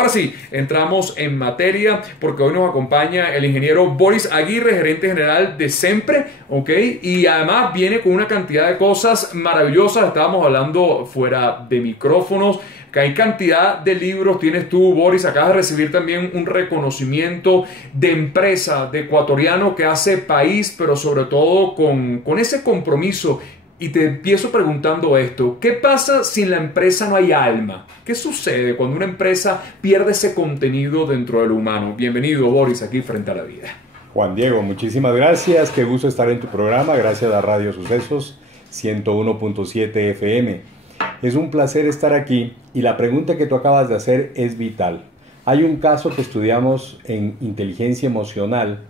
Ahora sí, entramos en materia porque hoy nos acompaña el ingeniero Boris Aguirre, gerente general de Sempre, ¿ok? Y además viene con una cantidad de cosas maravillosas. Estábamos hablando fuera de micrófonos, que hay cantidad de libros. Tienes tú, Boris, acabas de recibir también un reconocimiento de empresa, de ecuatoriano que hace país, pero sobre todo con ese compromiso. Y te empiezo preguntando esto: ¿qué pasa si en la empresa no hay alma? ¿Qué sucede cuando una empresa pierde ese contenido dentro de lo humano? Bienvenido, Boris, aquí Frente a la Vida. Juan Diego, muchísimas gracias. Qué gusto estar en tu programa. Gracias a Radio Sucesos 101.7 FM. Es un placer estar aquí y la pregunta que tú acabas de hacer es vital. Hay un caso que estudiamos en inteligencia emocional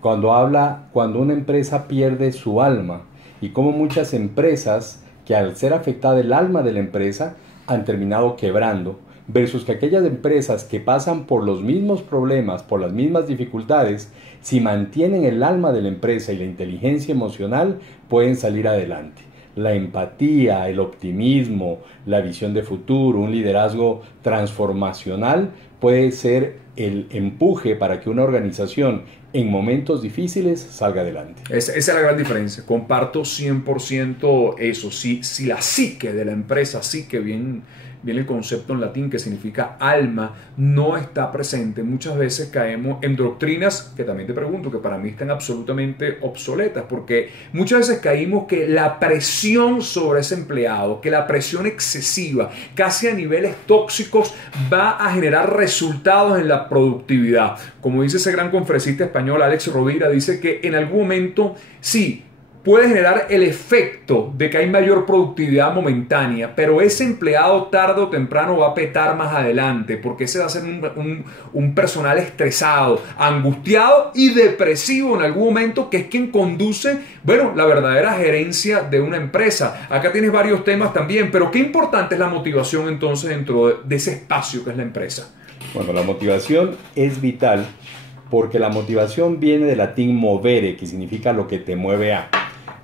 cuando una empresa pierde su alma. Y cómo muchas empresas que al ser afectada el alma de la empresa han terminado quebrando, versus que aquellas empresas que pasan por los mismos problemas, por las mismas dificultades, si mantienen el alma de la empresa y la inteligencia emocional, pueden salir adelante. La empatía, el optimismo, la visión de futuro, un liderazgo transformacional puede ser el empuje para que una organización en momentos difíciles salga adelante. Esa es la gran diferencia. Comparto 100% eso. Si la psique de la empresa, psique, viene el concepto en latín que significa alma, no está presente, muchas veces caemos en doctrinas que también te pregunto, que para mí están absolutamente obsoletas, porque muchas veces caímos que la presión sobre ese empleado, que la presión excesiva, casi a niveles tóxicos, va a generar resultados en la productividad. Como dice ese gran conferencista español Alex Rovira, dice que en algún momento sí puede generar el efecto de que hay mayor productividad momentánea, pero ese empleado tarde o temprano va a petar más adelante, porque ese va a ser un personal estresado, angustiado y depresivo en algún momento, que es quien conduce, bueno, la verdadera gerencia de una empresa. Acá tienes varios temas también, pero qué importante es la motivación entonces dentro de ese espacio que es la empresa. Bueno, la motivación es vital porque la motivación viene del latín movere, que significa lo que te mueve a.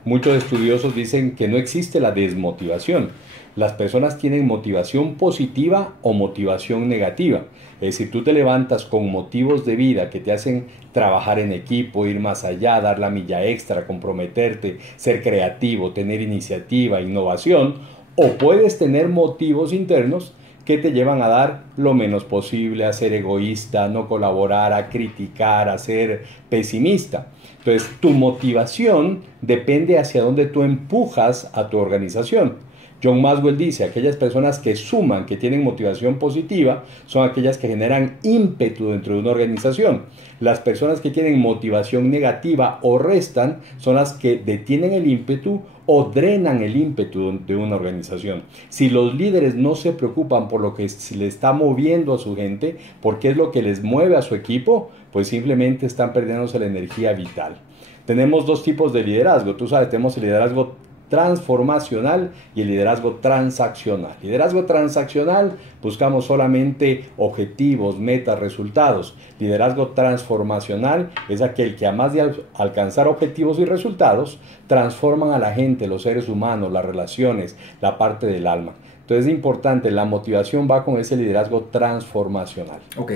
Muchos estudiosos dicen que no existe la desmotivación. Las personas tienen motivación positiva o motivación negativa. Es decir, tú te levantas con motivos de vida que te hacen trabajar en equipo, ir más allá, dar la milla extra, comprometerte, ser creativo, tener iniciativa, innovación, o puedes tener motivos internos que te llevan a dar lo menos posible, a ser egoísta, no colaborar, a criticar, a ser pesimista. Entonces, tu motivación depende hacia dónde tú empujas a tu organización. John Maxwell dice, aquellas personas que suman, que tienen motivación positiva, son aquellas que generan ímpetu dentro de una organización. Las personas que tienen motivación negativa o restan son las que detienen el ímpetu o drenan el ímpetu de una organización. Si los líderes no se preocupan por lo que se le está moviendo a su gente, por qué es lo que les mueve a su equipo, pues simplemente están perdiéndose la energía vital. Tenemos dos tipos de liderazgo. Tú sabes, tenemos el liderazgo transformacional y el liderazgo transaccional. Liderazgo transaccional, buscamos solamente objetivos, metas, resultados. Liderazgo transformacional es aquel que, además de alcanzar objetivos y resultados, transforman a la gente, los seres humanos, las relaciones, la parte del alma. Entonces es importante, la motivación va con ese liderazgo transformacional. Ok,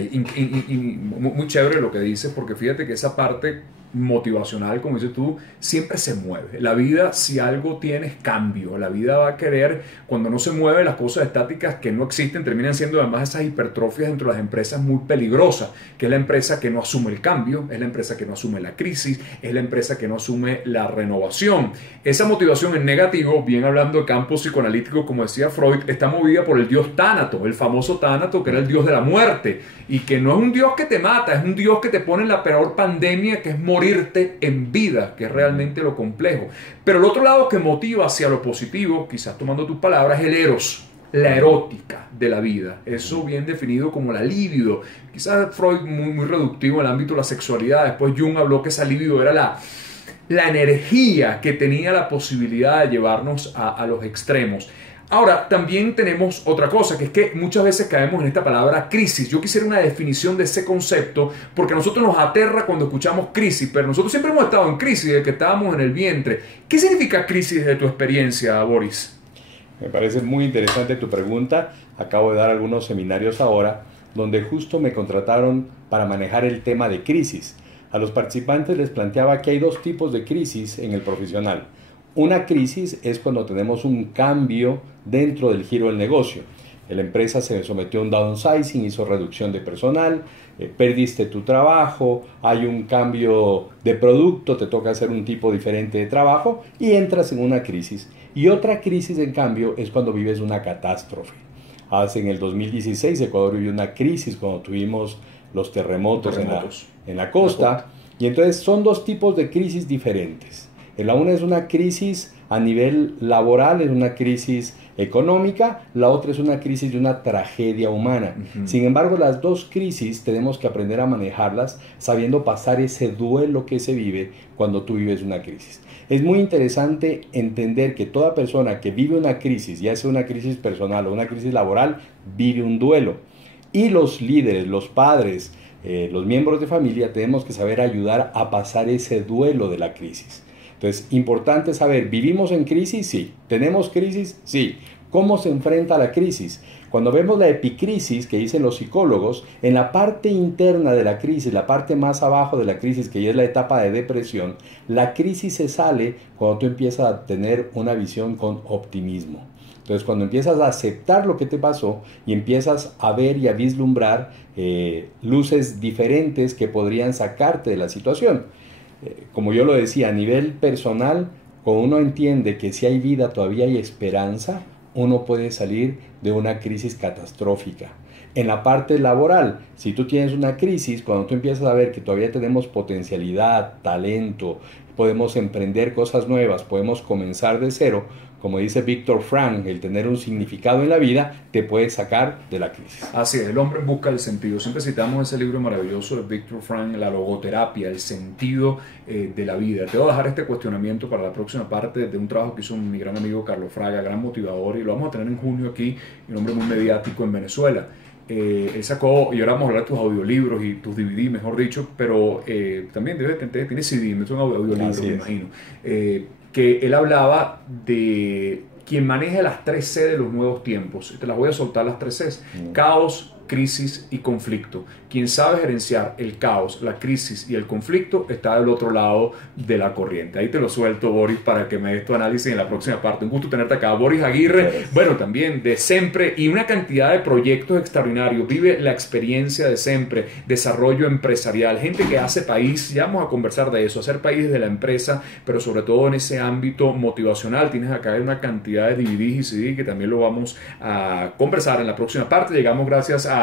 muy chévere lo que dices, porque fíjate que esa parte motivacional, como dices tú, siempre se mueve. La vida, si algo tiene, es cambio. La vida va a querer, cuando no se mueve, las cosas estáticas que no existen terminan siendo además esas hipertrofias dentro de las empresas muy peligrosas, que es la empresa que no asume el cambio, es la empresa que no asume la crisis, es la empresa que no asume la renovación. Esa motivación en negativo, bien hablando de campo psicoanalítico, como decía Freud, está movida por el dios Tánato, el famoso Tánato, que era el dios de la muerte, y que no es un dios que te mata, es un dios que te pone en la peor pandemia, que es morirte en vida, que es realmente lo complejo. Pero el otro lado que motiva hacia lo positivo, quizás tomando tus palabras, es el eros, la erótica de la vida. Eso bien definido como la libido. Quizás Freud muy reductivo en el ámbito de la sexualidad. Después Jung habló que esa libido era la energía que tenía la posibilidad de llevarnos a los extremos. Ahora, también tenemos otra cosa, que es que muchas veces caemos en esta palabra crisis. Yo quisiera una definición de ese concepto, porque a nosotros nos aterra cuando escuchamos crisis, pero nosotros siempre hemos estado en crisis desde que estábamos en el vientre. ¿Qué significa crisis desde tu experiencia, Boris? Me parece muy interesante tu pregunta. Acabo de dar algunos seminarios ahora donde justo me contrataron para manejar el tema de crisis. A los participantes les planteaba que hay dos tipos de crisis en el profesional. Una crisis es cuando tenemos un cambio dentro del giro del negocio. La empresa se sometió a un downsizing, hizo reducción de personal, perdiste tu trabajo, hay un cambio de producto, te toca hacer un tipo diferente de trabajo y entras en una crisis. Y otra crisis, en cambio, es cuando vives una catástrofe. En el 2016 Ecuador vivió una crisis cuando tuvimos los terremotos en la costa. Y entonces son dos tipos de crisis diferentes. La una es una crisis a nivel laboral, es una crisis económica, la otra es una crisis de una tragedia humana. Sin embargo, las dos crisis tenemos que aprender a manejarlas sabiendo pasar ese duelo que se vive cuando tú vives una crisis. Es muy interesante entender que toda persona que vive una crisis, ya sea una crisis personal o una crisis laboral, vive un duelo. Y los líderes, los padres, los miembros de familia, tenemos que saber ayudar a pasar ese duelo de la crisis. Entonces, importante saber, ¿vivimos en crisis? Sí. ¿Tenemos crisis? Sí. ¿Cómo se enfrenta a la crisis? Cuando vemos la epicrisis que dicen los psicólogos, en la parte interna de la crisis, la parte más abajo de la crisis, que ya es la etapa de depresión, la crisis se sale cuando tú empiezas a tener una visión con optimismo. Entonces, cuando empiezas a aceptar lo que te pasó y empiezas a ver y a vislumbrar luces diferentes que podrían sacarte de la situación. Como yo lo decía, a nivel personal, cuando uno entiende que si hay vida todavía hay esperanza, uno puede salir de una crisis catastrófica. En la parte laboral, si tú tienes una crisis, cuando tú empiezas a ver que todavía tenemos potencialidad, talento, podemos emprender cosas nuevas, podemos comenzar de cero, como dice Viktor Frankl, el tener un significado en la vida te puede sacar de la crisis. Así es, el hombre en busca del sentido. Siempre citamos ese libro maravilloso de Viktor Frankl, La logoterapia, el sentido de la vida. Te voy a dejar este cuestionamiento para la próxima parte de un trabajo que hizo mi gran amigo Carlos Fraga, gran motivador, y lo vamos a tener en junio aquí, un hombre muy mediático en Venezuela. Él sacó, y ahora vamos a hablar de tus audiolibros y tus DVD, mejor dicho, pero también tiene CD, no es un audiolibro, me imagino. Que él hablaba de quien maneja las 3C de los nuevos tiempos. Te las voy a soltar las 3Cs. Caos, crisis y conflicto. Quien sabe gerenciar el caos, la crisis y el conflicto está del otro lado de la corriente. Ahí te lo suelto, Boris, para que me des tu análisis en la próxima parte. Un gusto tenerte acá. Boris Aguirre, bueno, también de Sempre y una cantidad de proyectos extraordinarios. Vive la experiencia de Sempre, desarrollo empresarial, gente que hace país, ya vamos a conversar de eso, hacer país desde la empresa, pero sobre todo en ese ámbito motivacional. Tienes acá una cantidad de DVDs y CD que también lo vamos a conversar en la próxima parte. Llegamos gracias a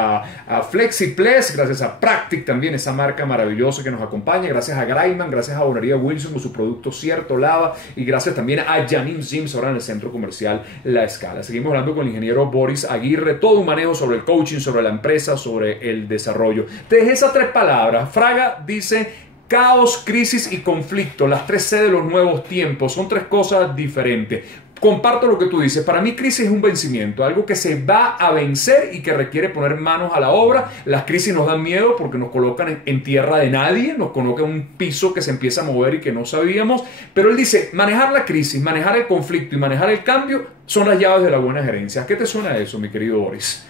FlexiPlus, gracias a Practic también, esa marca maravillosa que nos acompaña, gracias a Graiman, gracias a Bonería Wilson con su producto Cierto Lava y gracias también a Janim Sims ahora en el centro comercial La Escala. Seguimos hablando con el ingeniero Boris Aguirre, todo un manejo sobre el coaching, sobre la empresa, sobre el desarrollo. Te dejé esas 3 palabras. Fraga dice caos, crisis y conflicto, las 3C de los nuevos tiempos, son 3 cosas diferentes. Comparto lo que tú dices. Para mí crisis es un vencimiento, algo que se va a vencer y que requiere poner manos a la obra. Las crisis nos dan miedo porque nos colocan en tierra de nadie, nos colocan en un piso que se empieza a mover y que no sabíamos. Pero él dice, manejar la crisis, manejar el conflicto y manejar el cambio son las llaves de la buena gerencia. ¿A qué te suena eso, mi querido Boris?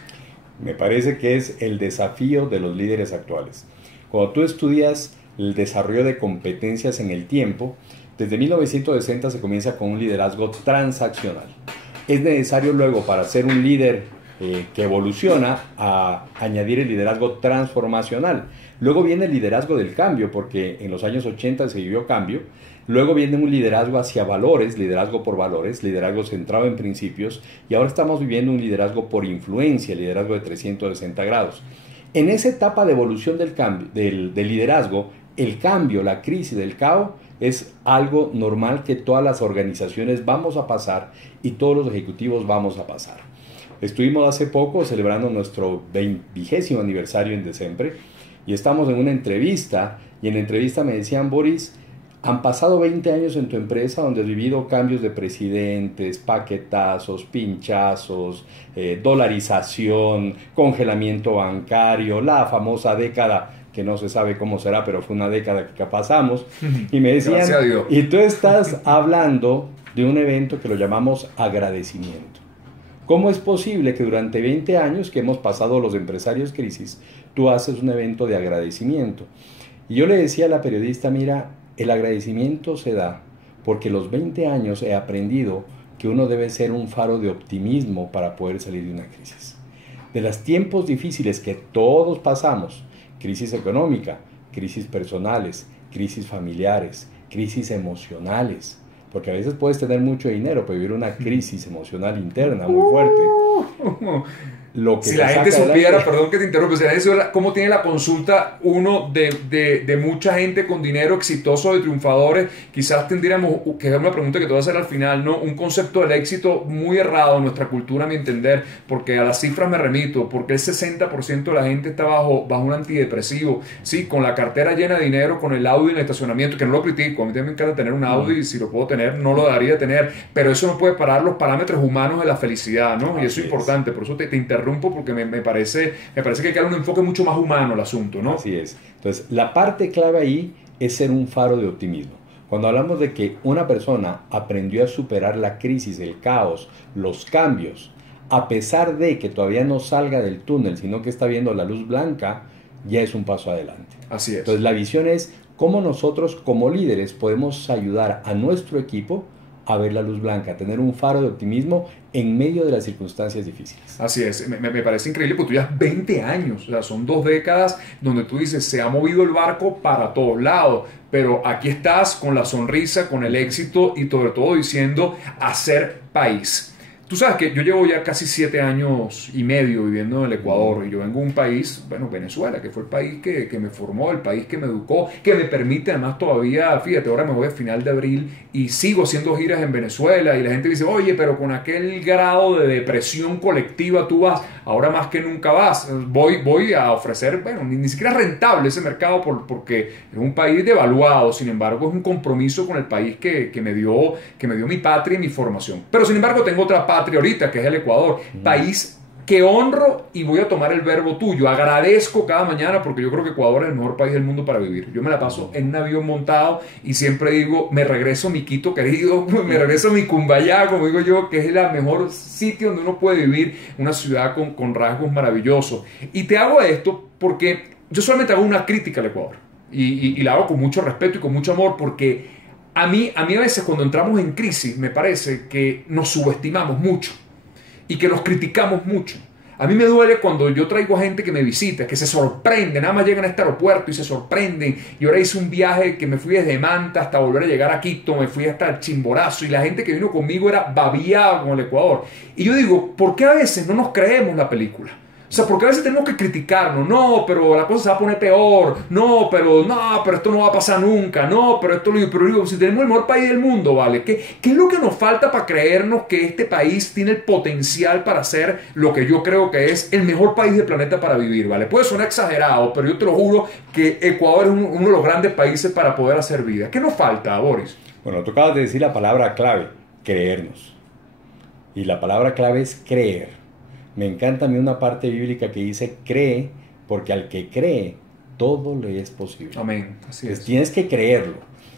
Me parece que es el desafío de los líderes actuales. Cuando tú estudias el desarrollo de competencias en el tiempo, desde 1960 se comienza con un liderazgo transaccional. Es necesario luego, para ser un líder que evoluciona, a añadir el liderazgo transformacional. Luego viene el liderazgo del cambio, porque en los años 80 se vivió cambio. Luego viene un liderazgo hacia valores, liderazgo por valores, liderazgo centrado en principios. Y ahora estamos viviendo un liderazgo por influencia, liderazgo de 360 grados. En esa etapa de evolución del cambio, del liderazgo, el cambio, la crisis, el caos, es algo normal que todas las organizaciones vamos a pasar y todos los ejecutivos vamos a pasar. Estuvimos hace poco celebrando nuestro 20º aniversario en December y estamos en una entrevista y en la entrevista me decían, Boris, han pasado 20 años en tu empresa donde has vivido cambios de presidentes, paquetazos, pinchazos, dolarización, congelamiento bancario, la famosa década que no se sabe cómo será, pero fue una década que pasamos, y me decían, y tú estás hablando de un evento que lo llamamos agradecimiento. ¿Cómo es posible que durante 20 años que hemos pasado los empresarios crisis, tú haces un evento de agradecimiento? Y yo le decía a la periodista, mira, el agradecimiento se da porque los 20 años he aprendido que uno debe ser un faro de optimismo para poder salir de una crisis. De los tiempos difíciles que todos pasamos, crisis económica, crisis personales, crisis familiares, crisis emocionales, porque a veces puedes tener mucho dinero, pero vivir una crisis emocional interna muy fuerte. Lo que si la gente supiera, perdón que te interrumpa, si la gente supiera cómo tiene la consulta uno de mucha gente con dinero, exitoso, de triunfadores, quizás tendríamos, que es una pregunta que te voy a hacer al final, ¿no? Un concepto del éxito muy errado en nuestra cultura, a mi entender, porque a las cifras me remito, porque el 60% de la gente está bajo un antidepresivo, sí, con la cartera llena de dinero, con el Audi en el estacionamiento, que no lo critico, a mí también me encanta tener un Audi, y si lo puedo tener, no lo daría de tener, pero eso no puede parar los parámetros humanos de la felicidad, ¿no? Y eso es importante, por eso te interrumpo, porque me parece que hay que dar un enfoque mucho más humano al asunto, ¿no? Así es. Entonces, la parte clave ahí es ser un faro de optimismo. Cuando hablamos de que una persona aprendió a superar la crisis, el caos, los cambios, a pesar de que todavía no salga del túnel, sino que está viendo la luz blanca, ya es un paso adelante. Así es. Entonces, la visión es cómo nosotros como líderes podemos ayudar a nuestro equipo a ver la luz blanca, a tener un faro de optimismo en medio de las circunstancias difíciles. Así es, me parece increíble porque tú ya 20 años, o sea, son 2 décadas donde tú dices, se ha movido el barco para todos lados, pero aquí estás con la sonrisa, con el éxito y sobre todo diciendo hacer país. Tú sabes que yo llevo ya casi 7 años y medio viviendo en el Ecuador y yo vengo de un país, bueno, Venezuela, que fue el país que me formó, el país que me educó, que me permite además todavía, fíjate, ahora me voy a final de abril y sigo haciendo giras en Venezuela y la gente dice, oye, pero con aquel grado de depresión colectiva tú vas, ahora más que nunca vas, voy a ofrecer, bueno, ni siquiera es rentable ese mercado porque es un país devaluado, sin embargo es un compromiso con el país que me dio mi patria y mi formación, pero sin embargo tengo otra patria ahorita, que es el Ecuador, país que honro y voy a tomar el verbo tuyo, agradezco cada mañana porque yo creo que Ecuador es el mejor país del mundo para vivir. Yo me la paso en un avión montado y siempre digo, me regreso a mi Quito querido, me regreso a mi Cumbayá, como digo yo, que es el mejor sitio donde uno puede vivir, una ciudad con rasgos maravillosos. Y te hago esto porque yo solamente hago una crítica al Ecuador y la hago con mucho respeto y con mucho amor porque a mí a veces cuando entramos en crisis me parece que nos subestimamos mucho y que nos criticamos mucho. A mí me duele cuando yo traigo a gente que me visita, que se sorprende, nada más llegan a este aeropuerto y se sorprenden. Y ahora hice un viaje que me fui desde Manta hasta volver a llegar a Quito, me fui hasta el Chimborazo y la gente que vino conmigo era babiada con el Ecuador. Y yo digo, ¿por qué a veces no nos creemos la película? O sea, porque a veces tenemos que criticarnos, no, pero la cosa se va a poner peor, no, pero esto no va a pasar nunca, no, pero digo, si tenemos el mejor país del mundo, ¿vale? ¿Qué es lo que nos falta para creernos que este país tiene el potencial para ser lo que yo creo que es el mejor país del planeta para vivir, ¿vale? Puede sonar exagerado, pero yo te lo juro que Ecuador es uno de los grandes países para poder hacer vida. ¿Qué nos falta, Boris? Bueno, tú acabas de decir la palabra clave, creernos. Y la palabra clave es creer. Me encanta a mí una parte bíblica que dice, cree, porque al que cree, todo le es posible. Amén. Así es. Tienes que creerlo.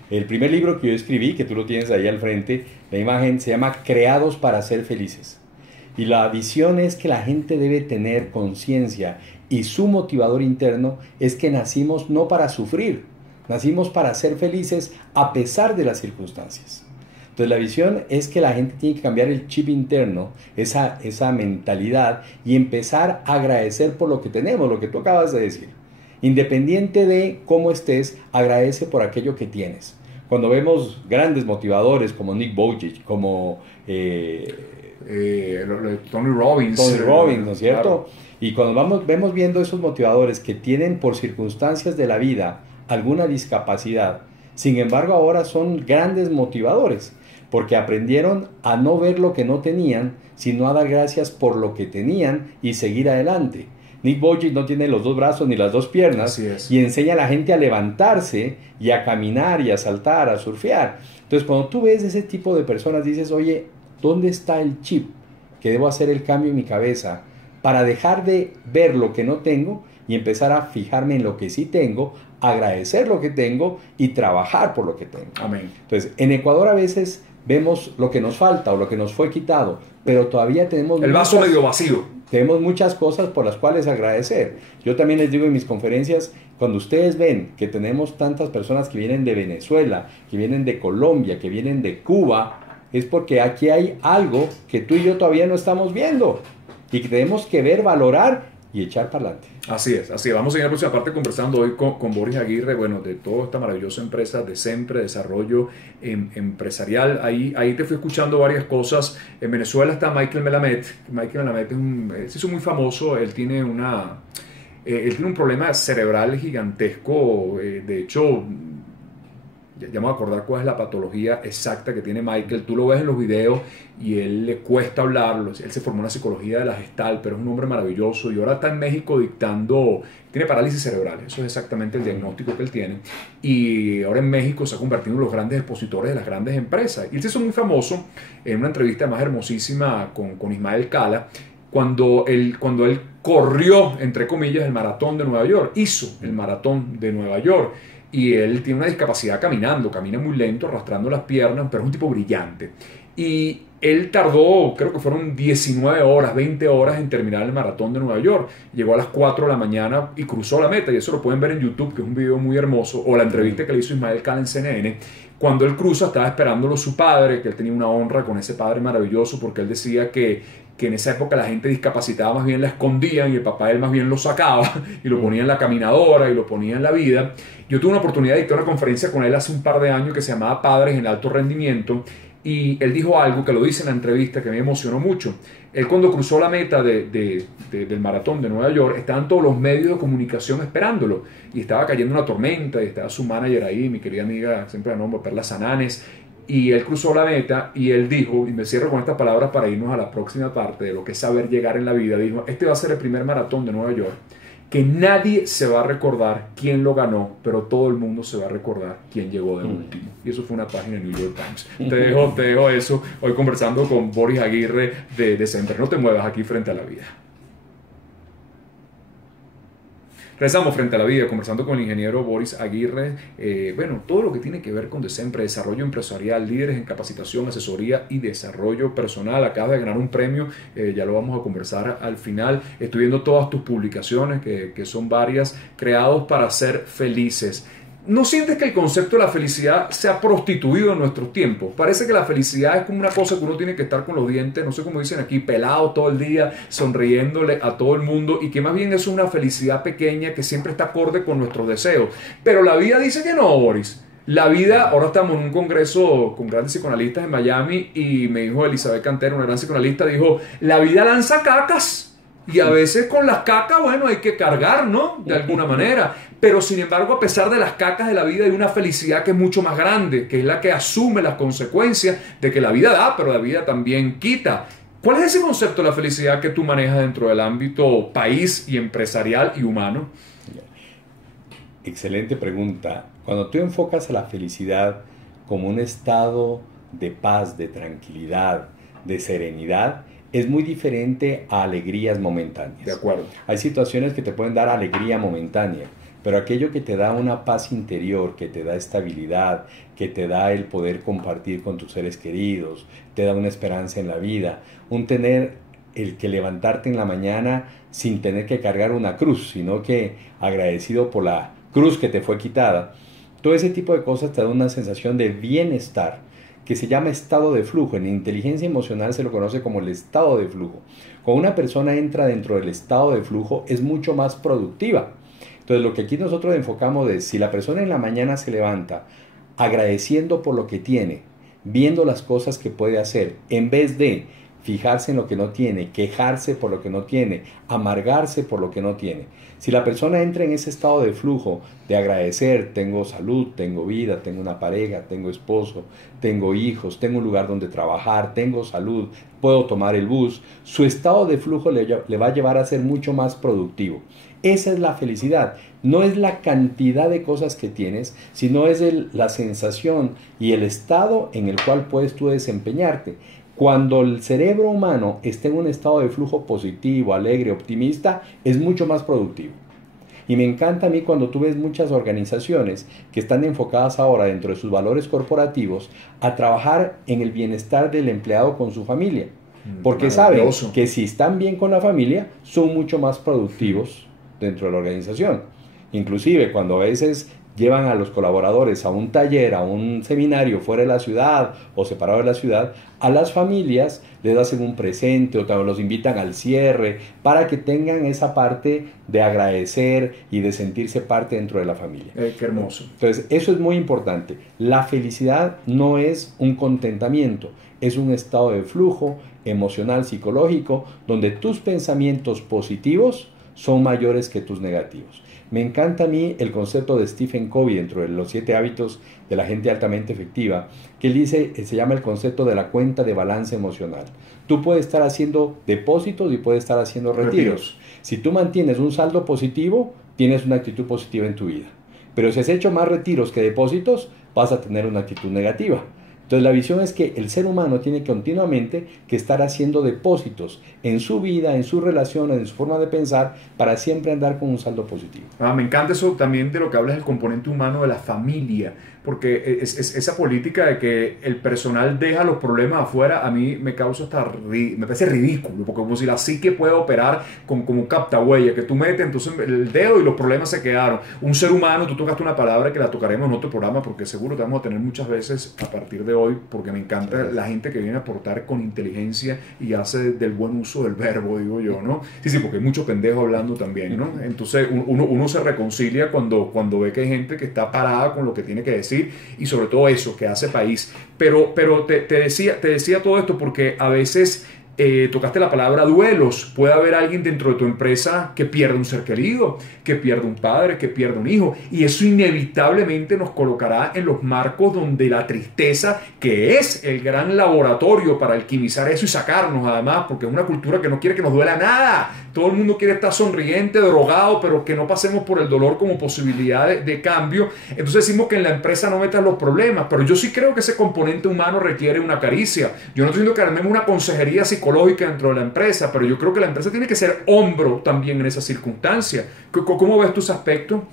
El primer libro que yo escribí, que tú lo tienes ahí al frente, la imagen se llama Creados para ser felices. Y la visión es que la gente debe tener conciencia y su motivador interno es que nacimos no para sufrir, nacimos para ser felices a pesar de las circunstancias. Entonces la visión es que la gente tiene que cambiar el chip interno, esa mentalidad y empezar a agradecer por lo que tenemos, lo que tú acabas de decir. Independiente de cómo estés, agradece por aquello que tienes. Cuando vemos grandes motivadores como Nick Vujicic, como Tony Robbins. ¿No es cierto? Claro. Y cuando vemos viendo esos motivadores que tienen por circunstancias de la vida alguna discapacidad, sin embargo ahora son grandes motivadores, porque aprendieron a no ver lo que no tenían, sino a dar gracias por lo que tenían y seguir adelante. Nick Vujicic no tiene los 2 brazos ni las 2 piernas y enseña a la gente a levantarse y a caminar y a saltar, a surfear. Entonces cuando tú ves ese tipo de personas dices, oye, ¿dónde está el chip que debo hacer el cambio en mi cabeza para dejar de ver lo que no tengo y empezar a fijarme en lo que sí tengo, agradecer lo que tengo y trabajar por lo que tengo? Amén. Entonces, en Ecuador a veces vemos lo que nos falta o lo que nos fue quitado, pero todavía tenemos el vaso medio vacío. Tenemos muchas cosas por las cuales agradecer. Yo también les digo en mis conferencias, cuando ustedes ven que tenemos tantas personas que vienen de Venezuela, que vienen de Colombia, que vienen de Cuba, es porque aquí hay algo que tú y yo todavía no estamos viendo y que tenemos que ver, valorar y echar para adelante. Así es, así es. Vamos a seguir en la próxima parte conversando hoy con Boris Aguirre, bueno, de toda esta maravillosa empresa de Sempre, desarrollo empresarial. Ahí te fui escuchando varias cosas. En Venezuela está Michael Melamed. Michael Melamed se hizo muy famoso. Él tiene un problema cerebral gigantesco. De hecho, ya me voy a acordar cuál es la patología exacta que tiene Michael. Tú lo ves en los videos y él le cuesta hablarlo. Él se formó en la psicología de la Gestalt, pero es un hombre maravilloso y ahora está en México dictando, tiene parálisis cerebral. Eso es exactamente el diagnóstico que él tiene. Y ahora en México se ha convertido en los grandes expositores de las grandes empresas. Y él se hizo muy famoso en una entrevista más hermosísima con Ismael Cala, cuando él corrió, entre comillas, el maratón de Nueva York. Hizo el maratón de Nueva York. Y él tiene una discapacidad caminando, camina muy lento, arrastrando las piernas, pero es un tipo brillante. Y él tardó, creo que fueron 19 horas, 20 horas en terminar el maratón de Nueva York. Llegó a las 4 de la mañana y cruzó la meta, y eso lo pueden ver en YouTube, que es un video muy hermoso, o la entrevista que le hizo Ismael Cala en CNN. Cuando él cruza, estaba esperándolo su padre, que él tenía una honra con ese padre maravilloso, porque él decía que en esa época la gente discapacitada más bien la escondían y el papá de él más bien lo sacaba y lo ponía en la caminadora y lo ponía en la vida. Yo tuve una oportunidad de dictar una conferencia con él hace un par de años que se llamaba Padres en Alto Rendimiento, y él dijo algo que lo dice en la entrevista que me emocionó mucho. Él, cuando cruzó la meta del maratón de Nueva York, estaban todos los medios de comunicación esperándolo y estaba cayendo una tormenta y estaba su manager ahí, mi querida amiga, siempre la nombro, Perla Sananes. Y él cruzó la meta y él dijo, y me cierro con estas palabras para irnos a la próxima parte de lo que es saber llegar en la vida, dijo: este va a ser el primer maratón de Nueva York que nadie se va a recordar quién lo ganó, pero todo el mundo se va a recordar quién llegó de último. Y eso fue una página de New York Times. Te dejo eso hoy conversando con Boris Aguirre de Sempre. No te muevas aquí frente a la vida. Regresamos frente a la vida, conversando con el ingeniero Boris Aguirre. Bueno, todo lo que tiene que ver con de Sempre, desarrollo empresarial, líderes en capacitación, asesoría y desarrollo personal. Acabas de ganar un premio, ya lo vamos a conversar al final. Estoy viendo todas tus publicaciones, que son varias, creados para ser felices. ¿No sientes que el concepto de la felicidad se ha prostituido en nuestros tiempos? Parece que la felicidad es como una cosa que uno tiene que estar con los dientes, no sé cómo dicen aquí, pelado todo el día, sonriéndole a todo el mundo, y que más bien es una felicidad pequeña que siempre está acorde con nuestros deseos. Pero la vida dice que no, Boris. La vida, ahora estamos en un congreso con grandes psicoanalistas en Miami, y me dijo Elizabeth Cantero, una gran psicoanalista, dijo: la vida lanza cacas. Y a veces con las cacas, bueno, hay que cargar, ¿no? De alguna manera. Pero sin embargo, a pesar de las cacas de la vida, hay una felicidad que es mucho más grande, que es la que asume las consecuencias de que la vida da, pero la vida también quita. ¿Cuál es ese concepto de la felicidad que tú manejas dentro del ámbito país y empresarial y humano? Excelente pregunta. Cuando tú enfocas a la felicidad como un estado de paz, de tranquilidad, de serenidad, es muy diferente a alegrías momentáneas. De acuerdo. Hay situaciones que te pueden dar alegría momentánea, pero aquello que te da una paz interior, que te da estabilidad, que te da el poder compartir con tus seres queridos, te da una esperanza en la vida, un tener el que levantarte en la mañana sin tener que cargar una cruz, sino que agradecido por la cruz que te fue quitada. Todo ese tipo de cosas te da una sensación de bienestar, que se llama estado de flujo. En inteligencia emocional se lo conoce como el estado de flujo. Cuando una persona entra dentro del estado de flujo, es mucho más productiva. Entonces, lo que aquí nosotros enfocamos es, si la persona en la mañana se levanta agradeciendo por lo que tiene, viendo las cosas que puede hacer, en vez de fijarse en lo que no tiene, quejarse por lo que no tiene, amargarse por lo que no tiene. Si la persona entra en ese estado de flujo, de agradecer: tengo salud, tengo vida, tengo una pareja, tengo esposo, tengo hijos, tengo un lugar donde trabajar, tengo salud, puedo tomar el bus, su estado de flujo le va a llevar a ser mucho más productivo. Esa es la felicidad. No es la cantidad de cosas que tienes, sino es la sensación y el estado en el cual puedes tú desempeñarte. Cuando el cerebro humano está en un estado de flujo positivo, alegre, optimista, es mucho más productivo. Y me encanta a mí cuando tú ves muchas organizaciones que están enfocadas ahora dentro de sus valores corporativos a trabajar en el bienestar del empleado con su familia. Porque saben que si están bien con la familia, son mucho más productivos dentro de la organización. Inclusive cuando a veces llevan a los colaboradores a un taller, a un seminario fuera de la ciudad o separado de la ciudad, a las familias les hacen un presente o también los invitan al cierre para que tengan esa parte de agradecer y de sentirse parte dentro de la familia. Qué hermoso. Entonces, eso es muy importante. La felicidad no es un contentamiento, es un estado de flujo emocional, psicológico, donde tus pensamientos positivos son mayores que tus negativos. Me encanta a mí el concepto de Stephen Covey dentro de los 7 hábitos de la gente altamente efectiva, que él dice, se llama el concepto de la cuenta de balance emocional. Tú puedes estar haciendo depósitos y puedes estar haciendo retiros. Si tú mantienes un saldo positivo, tienes una actitud positiva en tu vida. Pero si has hecho más retiros que depósitos, vas a tener una actitud negativa. Entonces la visión es que el ser humano tiene continuamente que estar haciendo depósitos en su vida, en sus relaciones, en su forma de pensar, para siempre andar con un saldo positivo. Me encanta eso también de lo que hablas del componente humano de la familia, porque esa política de que el personal deja los problemas afuera, a mí me causa me parece ridículo, porque como si la psique puede operar como un captahuella, que tú metes entonces el dedo y los problemas se quedaron. Un ser humano, tú tocaste una palabra que la tocaremos en otro programa, porque seguro te vamos a tener muchas veces a partir de hoy, porque me encanta la gente que viene a aportar con inteligencia y hace del buen uso del verbo, digo yo, ¿no? Sí, porque hay mucho pendejo hablando también, ¿no? Entonces uno se reconcilia cuando ve que hay gente que está parada con lo que tiene que decir y sobre todo eso, que hace país. Pero te decía todo esto porque a veces tocaste la palabra duelos. Puede haber alguien dentro de tu empresa que pierda un ser querido, que pierda un padre, que pierda un hijo, y eso inevitablemente nos colocará en los marcos donde la tristeza, que es el gran laboratorio para alquimizar eso y sacarnos además, porque es una cultura que no quiere que nos duela nada. Todo el mundo quiere estar sonriente, drogado, pero que no pasemos por el dolor como posibilidad de cambio. Entonces decimos que en la empresa no metan los problemas, pero yo sí creo que ese componente humano requiere una caricia. Yo no estoy diciendo que armemos una consejería psicológica dentro de la empresa, pero yo creo que la empresa tiene que ser hombro también en esa circunstancia. ¿Cómo ves tú ese aspecto?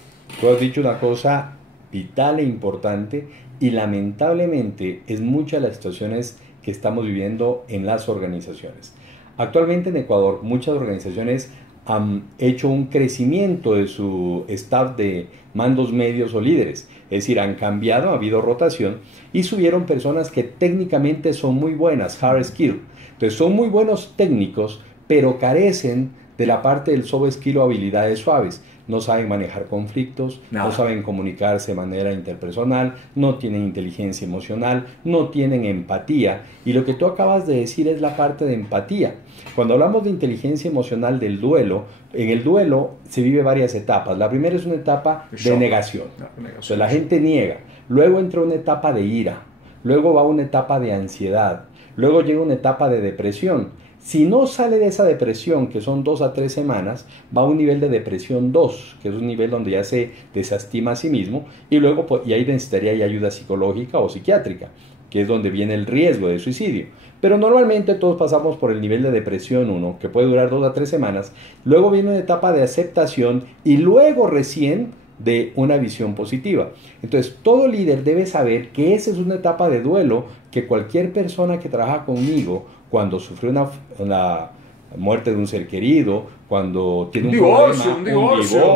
Tú has dicho una cosa vital e importante, y lamentablemente es muchas las situaciones que estamos viviendo en las organizaciones. Actualmente en Ecuador muchas organizaciones han hecho un crecimiento de su staff de mandos medios o líderes, es decir, han cambiado, ha habido rotación y subieron personas que técnicamente son muy buenas, hard skill. Entonces son muy buenos técnicos, pero carecen de la parte del soft skill o habilidades suaves. No saben manejar conflictos, no saben comunicarse de manera interpersonal, no tienen inteligencia emocional, no tienen empatía. Y lo que tú acabas de decir es la parte de empatía. Cuando hablamos de inteligencia emocional del duelo, en el duelo se vive varias etapas. La primera es una etapa de negación. Entonces la gente niega. Luego entra una etapa de ira. Luego va una etapa de ansiedad. Luego llega una etapa de depresión. Si no sale de esa depresión, que son 2 a 3 semanas, va a un nivel de depresión 2, que es un nivel donde ya se desestima a sí mismo, y luego y ahí necesitaría ayuda psicológica o psiquiátrica, que es donde viene el riesgo de suicidio. Pero normalmente todos pasamos por el nivel de depresión 1, que puede durar 2 a 3 semanas, luego viene una etapa de aceptación y luego recién de una visión positiva. Entonces todo líder debe saber que esa es una etapa de duelo que cualquier persona que trabaja conmigo, cuando sufre una muerte de un ser querido, cuando tiene un divorcio,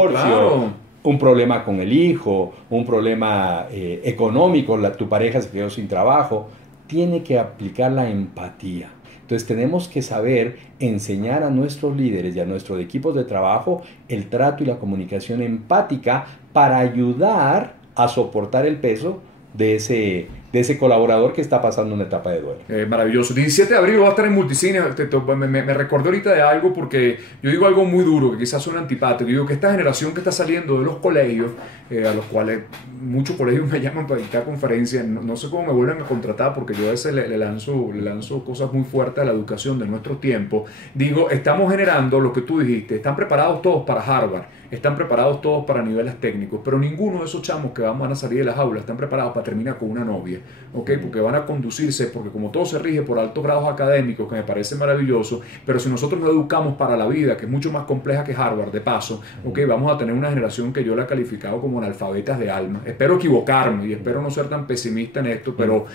claro, un problema con el hijo, un problema económico, tu pareja se quedó sin trabajo, tiene que aplicar la empatía. Entonces tenemos que saber enseñar a nuestros líderes y a nuestros equipos de trabajo el trato y la comunicación empática para ayudar a soportar el peso de ese colaborador que está pasando una etapa de duelo. Maravilloso. 17 de abril va a estar en Multicine. Me recordé ahorita de algo, porque yo digo algo muy duro que quizás suena antipático. Yo digo que esta generación que está saliendo de los colegios, a los cuales muchos colegios me llaman para dictar conferencias, no sé cómo me vuelven a contratar, porque yo a veces le lanzo cosas muy fuertes a la educación de nuestro tiempo. Digo, estamos generando lo que tú dijiste, están preparados todos para Harvard. están preparados todos para niveles técnicos, pero ninguno de esos chamos que van a salir de las aulas están preparados para terminar con una novia, ¿ok? Porque van a conducirse, porque como todo se rige por altos grados académicos, que me parece maravilloso, pero si nosotros no educamos para la vida, que es mucho más compleja que Harvard, de paso, ¿ok? Vamos a tener una generación que yo la he calificado como analfabetas de alma. Espero equivocarme y espero no ser tan pesimista en esto, pero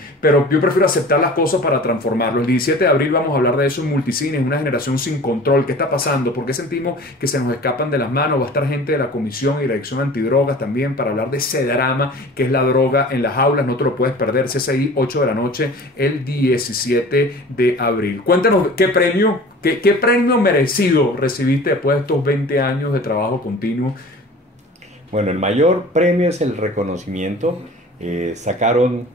yo prefiero aceptar las cosas para transformarlo. El 17 de abril vamos a hablar de eso en Multicines, una generación sin control. ¿Qué está pasando? ¿Por qué sentimos que se nos escapan de las manos? Va a estar gente de la Comisión y la Dirección Antidrogas también para hablar de ese drama que es la droga en las aulas. No te lo puedes perder. CCI, 8 de la noche, el 17 de abril. Cuéntanos qué premio merecido recibiste después de estos 20 años de trabajo continuo. Bueno, el mayor premio es el reconocimiento. Sacaron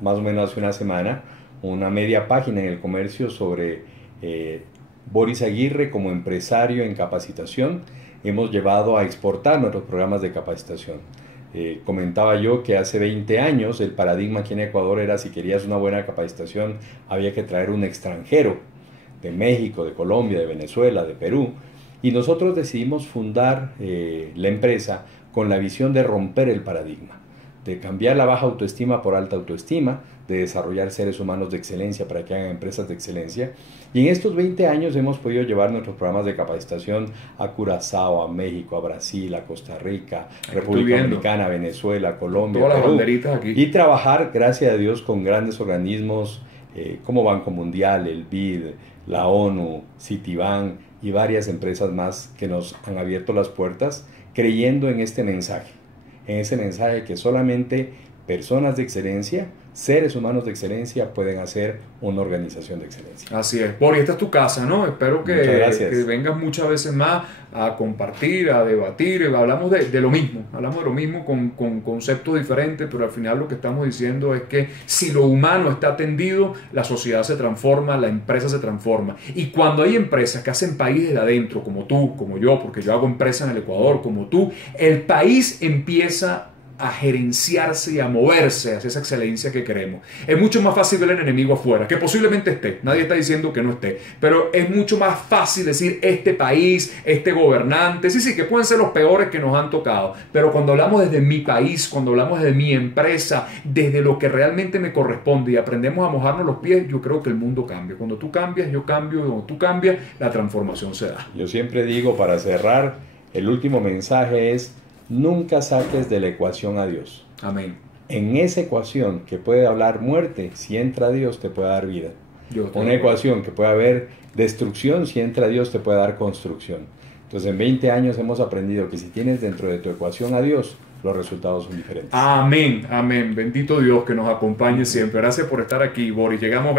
más o menos hace una semana una media página en El Comercio sobre Boris Aguirre como empresario en capacitación. Hemos llevado a exportar nuestros programas de capacitación. Comentaba yo que hace 20 años el paradigma aquí en Ecuador era: si querías una buena capacitación había que traer un extranjero de México, de Colombia, de Venezuela, de Perú, y nosotros decidimos fundar la empresa con la visión de romper el paradigma, de cambiar la baja autoestima por alta autoestima, de desarrollar seres humanos de excelencia para que hagan empresas de excelencia. Y en estos 20 años hemos podido llevar nuestros programas de capacitación a Curazao, a México, a Brasil, a Costa Rica, República Dominicana, Venezuela, Colombia, todas las Perú, banderitas aquí. y trabajar, gracias a Dios, con grandes organismos como Banco Mundial, el BID, la ONU, Citibank y varias empresas más que nos han abierto las puertas, creyendo en este mensaje, que solamente personas de excelencia, seres humanos de excelencia pueden hacer una organización de excelencia. Así es. Boris, esta es tu casa, ¿no? Espero que vengas muchas veces más a compartir, a debatir. Hablamos de lo mismo, con conceptos diferentes, pero al final lo que estamos diciendo es que si lo humano está atendido, la sociedad se transforma, la empresa se transforma. Y cuando hay empresas que hacen país desde adentro, como tú, como yo, porque yo hago empresa en el Ecuador, como tú, el país empieza a gerenciarse y a moverse hacia esa excelencia que queremos. Es mucho más fácil ver el enemigo afuera, que posiblemente esté, nadie está diciendo que no esté, pero es mucho más fácil decir este país, este gobernante, sí, que pueden ser los peores que nos han tocado, pero cuando hablamos desde mi país, cuando hablamos desde mi empresa, desde lo que realmente me corresponde y aprendemos a mojarnos los pies, yo creo que el mundo cambia. Cuando tú cambias, yo cambio, cuando tú cambias, la transformación se da. Yo siempre digo, para cerrar, el último mensaje es: nunca saques de la ecuación a Dios. Amén. En esa ecuación que puede hablar muerte, si entra Dios te puede dar vida. Una ecuación que puede haber destrucción, si entra Dios te puede dar construcción. Entonces en 20 años hemos aprendido que si tienes dentro de tu ecuación a Dios, los resultados son diferentes. Amén, amén. Bendito Dios que nos acompañe siempre. Gracias por estar aquí, Boris. Llegamos